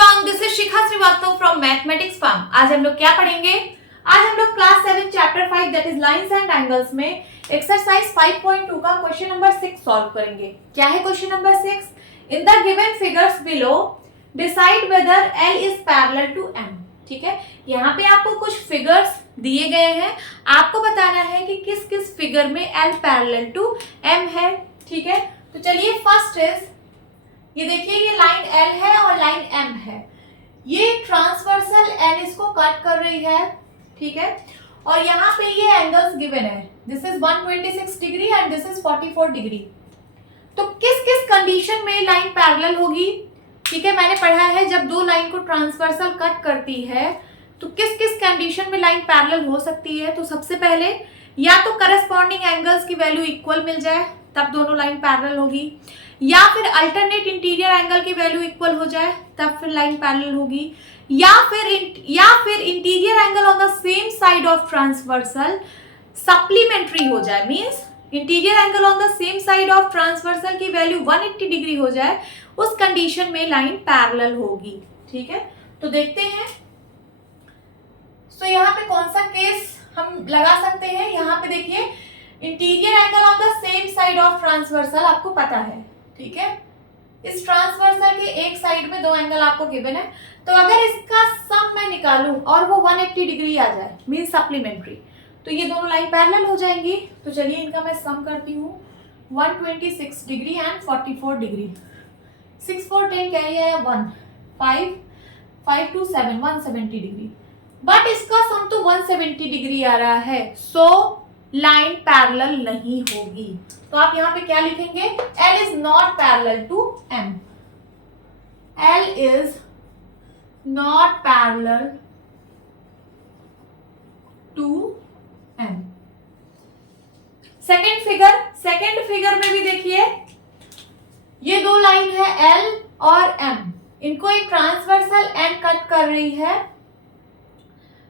Everyone, this is Shikha Srivastava from mathematics form. आज हम लोग क्या पढ़ेंगे? आज हम लोग class 7 chapter 5 that is lines and angles में एक्सरसाइज 5.2 का क्वेश्चन नंबर 6 सॉल्व करेंगे। क्या है question number 6? In the given figures below decide whether L is parallel to M। ठीक है, यहाँ पे आपको कुछ फिगर्स दिए गए हैं, आपको बताना है कि किस किस फिगर में L पैरेलल टू M है। ठीक है, तो चलिए फर्स्ट इज, ये देखिए ये लाइन L है और लाइन M है, ये ट्रांसवर्सल N इसको कट कर रही है। ठीक है, और यहाँ पे ये एंगल्स गिवन है, this is 126 degree and this is 44 degree. तो किस किस कंडीशन में लाइन पैरेलल होगी? ठीक है, मैंने पढ़ा है जब दो लाइन को ट्रांसवर्सल कट करती है तो किस किस कंडीशन में लाइन पैरेलल हो सकती है। तो सबसे पहले या तो करस्पॉन्डिंग एंगल्स की वैल्यू इक्वल मिल जाए तब दोनों लाइन पैरेलल होगी, या फिर अल्टरनेट इंटीरियर एंगल की वैल्यू इक्वल हो जाए तब फिर लाइन पैरेलल होगी, या फिर interior angle on the same side of transversal supplementary हो जाए, means interior angle on the same side of transversal की वैल्यू 180 डिग्री हो जाए, उस कंडीशन में लाइन पैरेलल होगी। ठीक है, तो देखते हैं तो यहाँ पे कौन सा केस हम लगा सकते हैं। यहाँ पे देखिए interior angle on the same side of transversal आपको पता है। ठीक है, इस ट्रांसवर्सल के एक साइड में दो एंगल आपको गिवन है, तो अगर इसका सम मैं निकालूं और वो 180 डिग्री आ जाए मीन सप्लीमेंट्री, तो ये दोनों लाइन पैरेलल हो जाएंगी। तो चलिए इनका मैं सम करती हूँ, 126 डिग्री एंड 44 डिग्री, 6 4 10 क्या है 1 5 5 2 7 170 डिग्री, बट इसका सम तो 170 डिग्री आ रहा है, सो लाइन पैरेलल नहीं होगी। तो आप यहाँ पे क्या लिखेंगे? L is not parallel to M। L is not parallel to M। Second figure में भी देखिए ये दो लाइन है L और M, इनको एक ट्रांसवर्सल N कट कर रही है।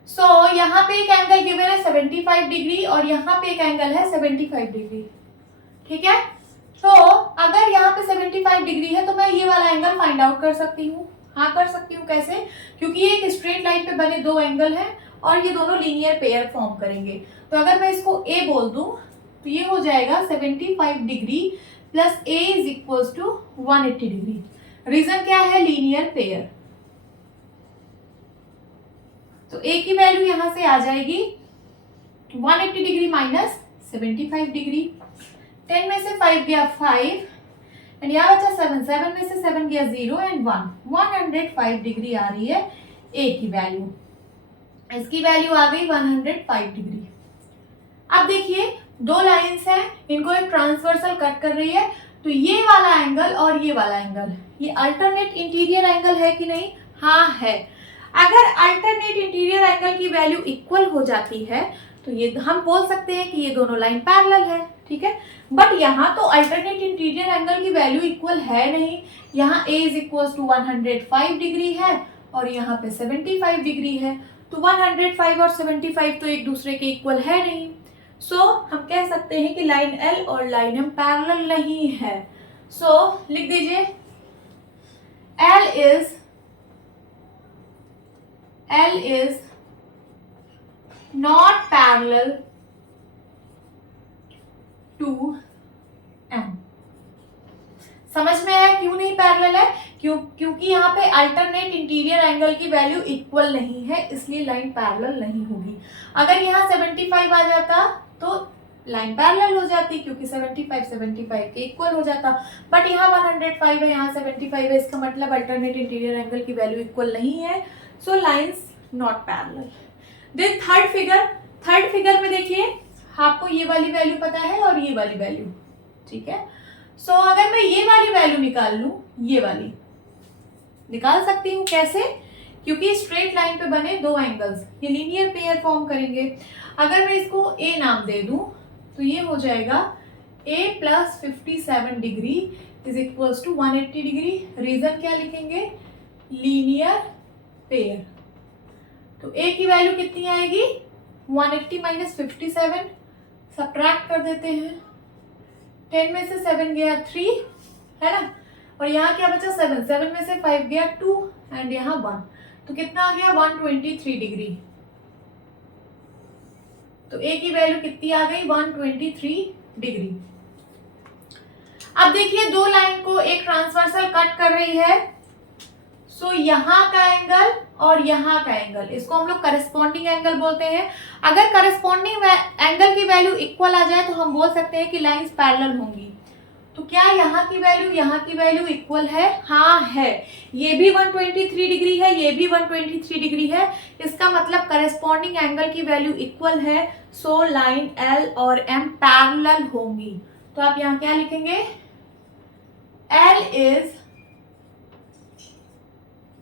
सो यहाँ पे एक एंगल गिवन है 75 डिग्री और यहाँ पे एक एंगल है 75 डिग्री। ठीक है, तो अगर यहाँ पे 75 डिग्री है तो मैं ये वाला एंगल फाइंड आउट कर सकती हूँ। हाँ कर सकती हूँ, कैसे? क्योंकि ये एक स्ट्रेट लाइन पे बने दो एंगल हैं और ये दोनों लीनियर पेयर फॉर्म करेंगे। तो अगर मैं इसको A बोल दूं तो ये हो जाएगा 75 degree plus A is equal to 180 degree. Reason क्या है? Linear pair. तो A की वैल्यू यहां से आ जाएगी 180 डिग्री माइनस 75 डिग्री। 10 में से 5 गया 5 एंड यहाँ बचा 7, 7 में से 7 गया 0 एंड 1, 105 डिग्री आ रही है A की वैल्यू। इसकी वैल्यू आ गई 105 डिग्री। अब देखिए दो लाइंस हैं, इनको एक ट्रांसवर्सल कट कर रही है, तो ये वाला एंगल और ये वाला एंगल, ये अल्टरनेट इंटीरियर एंगल है कि नहीं? हाँ है। अगर अल्टरनेट इंटीरियर एंगल की वैल्यू इक्वल हो जाती है तो ये हम बोल सकते हैं कि ये दोनों लाइन पैरेलल है। ठीक है, बट यहाँ तो अल्टरनेट इंटीरियर एंगल की वैल्यू इक्वल है नहीं, यहाँ A is equal to 105 degree है और यहाँ पे 75 डिग्री है, तो 105 और 75 तो एक दूसरे के इक्वल है नहीं। सो हम कह सकते हैं कि लाइन L और लाइन M पैरेलल नहीं है। सो लिख दीजिए L is not parallel to M। समझ में आया क्यों नहीं पैरेलल है? क्योंकि यहाँ पे अल्टरनेट इंटीरियर एंगल की वैल्यू इक्वल नहीं है, इसलिए लाइन पैरेलल नहीं होगी। अगर यहाँ 75 आ जाता तो लाइन पैरेलल हो जाती, क्योंकि 75 के इक्वल हो जाता, बट यहाँ 105 है, यहाँ 75 है, इसका मतलब अल्टरनेट इंटीरियर एंगल की वैल्यू इक्वल नहीं है, so lines not parallel. Then third figure में देखिए आपको ये वाली वैल्यू पता है और ये वाली वैल्यू। ठीक है, सो अगर मैं ये वाली वैल्यू निकाल लूं, ये वाली निकाल सकती हूँ, कैसे? क्योंकि स्ट्रेट लाइन पे बने दो एंगल्स ये लीनियर पेयर फॉर्म करेंगे। अगर मैं इसको A नाम दे दूं तो ये हो जाएगा A plus 57 degree is equal to 180 degree. Reason क्या लिखेंगे? Linear pair. तो A की वैल्यू कितनी आएगी? 180 माइनस 57, सब्ट्रैक्ट कर देते हैं, 10 में से 7 गया 3 है ना, और यहाँ क्या बचा 7, 7 में से 5 गया 2 एंड यहाँ 1, तो कितना आ गया 123 डिग्री। तो ए की वैल्यू कितनी आ गई 123 डिग्री। अब देखिए दो लाइन को एक ट्रांसवर्सल कट कर रही है, सो यहाँ का एंगल और यहाँ का एंगल, इसको हम लोग करस्पॉन्डिंग एंगल बोलते हैं। अगर करस्पॉन्डिंग एंगल की वैल्यू इक्वल आ जाए तो हम बोल सकते हैं कि लाइंस पैरेलल होंगी। तो क्या यहाँ की वैल्यू इक्वल है? हाँ है, ये भी 123 डिग्री है, ये भी 123 डिग्री है, इसका मतलब करस्पॉन्डिंग एंगल की वैल्यू इक्वल है, सो लाइन L और M पैरेलल होंगी। तो आप यहाँ क्या लिखेंगे? L is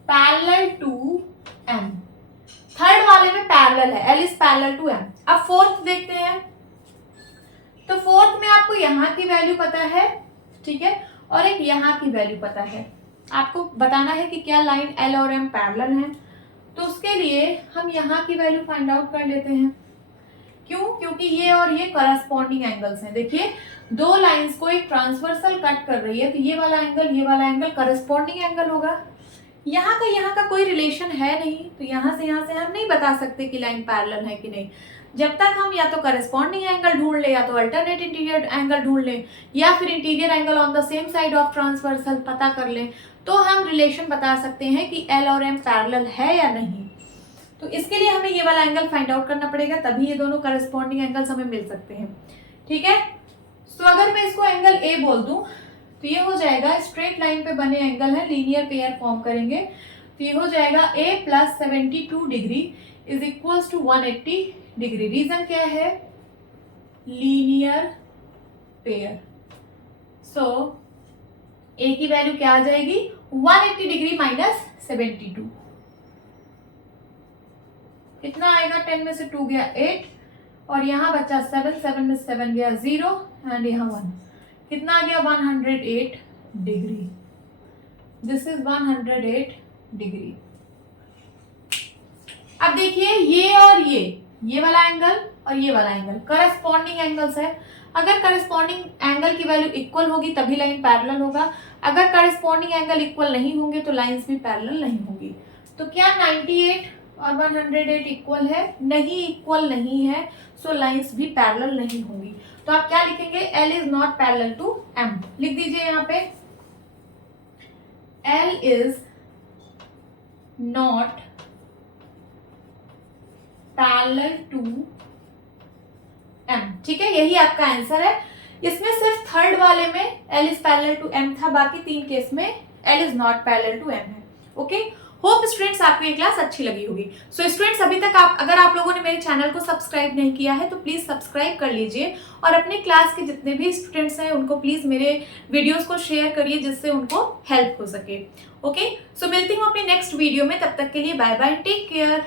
parallel to M। Third वाले में पैरेलल है, L is parallel to M। अब फोर्थ देखते हैं। तो फोर्थ में आपको यहाँ की वैल्यू पता है, ठीक है, और एक यहाँ की वैल्यू पता है। आपको बताना है कि क्या लाइन L और M पैरेलल हैं। तो उसके लिए हम यहाँ की वैल्यू फाइंड आउट कर लेते हैं। क्यों? क्योंकि ये और ये करस्पॉन्डिंग एंगल्स हैं। देखिए दो लाइंस को एक ट्रांसवर्सल कट कर रही है, तो ये वाला एंगल करस्पॉन्डिंग एंगल होगा। यहाँ का कोई रिलेशन है नहीं, तो यहाँ से हम नहीं बता सकते कि लाइन पैरेलल है कि नहीं। जब तक हम या तो करस्पॉन्डिंग एंगल ढूंढ ले, या तो अल्टरनेट इंटीरियर एंगल ढूंढ ले, या फिर interior angle on the same side of transversal पता कर ले, तो हम रिलेशन बता सकते हैं कि L और M पैरेलल है या नहीं। तो इसके लिए हमें ये वाला एंगल फाइंड आउट करना पड़ेगा, तभी ये दोनों करस्पॉन्डिंग एंगल्स हमें मिल सकते हैं। ठीक है, तो अगर मैं इसको एंगल A बोल दूं तो ये हो जाएगा, स्ट्रेट लाइन पे बने एंगल है, लीनियर पेयर फॉर्म करेंगे, तो ये हो जाएगा A + 72 degree is equals to 180 degree. Reason क्या है? Linear pair. सो A की वैल्यू क्या आ जाएगी? 180 डिग्री माइनस 72, कितना आएगा? 10 में से 2 गया 8, और यहाँ बचा 7, 7 में 7 गया 0, एंड यहाँ 1, कितना आ गया? 108 डिग्री। This is 108 degree. अब देखिए ये और ये वाला एंगल और ये वाला एंगल करस्पॉन्डिंग एंगल्स है। अगर करस्पॉन्डिंग एंगल की वैल्यू इक्वल होगी तभी लाइन पैरेलल होगा, अगर करस्पॉन्डिंग एंगल इक्वल नहीं होंगे तो लाइंस भी पैरेलल नहीं होंगी। तो क्या 98 और 108 इक्वल है? नहीं, इक्वल नहीं है, सो लाइंस भी पैरेलल नहीं होंगी। तो आप क्या लिखेंगे? L is not parallel to M। लिख दीजिए यहाँ पे, L is not parallel to M। ठीक है, यही आपका आंसर है। इसमें सिर्फ थर्ड वाले में L is parallel to M था, बाकी 3 केस में L is not parallel to M है। ओके, होप स्टूडेंट्स आपको ये क्लास अच्छी लगी होगी। सो स्टूडेंट्स अभी तक अगर आप लोगों ने मेरे चैनल को सब्सक्राइब नहीं किया है तो प्लीज सब्सक्राइब कर लीजिए, और अपने क्लास के जितने भी स्टूडेंट्स हैं उनको प्लीज मेरे वीडियोस को शेयर करिए, जिससे उनको हेल्प हो सके। ओके, सो मिलती हूँ अपनी नेक्स्ट वीडियो में, तब तक के लिए बाय बाय, टेक केयर।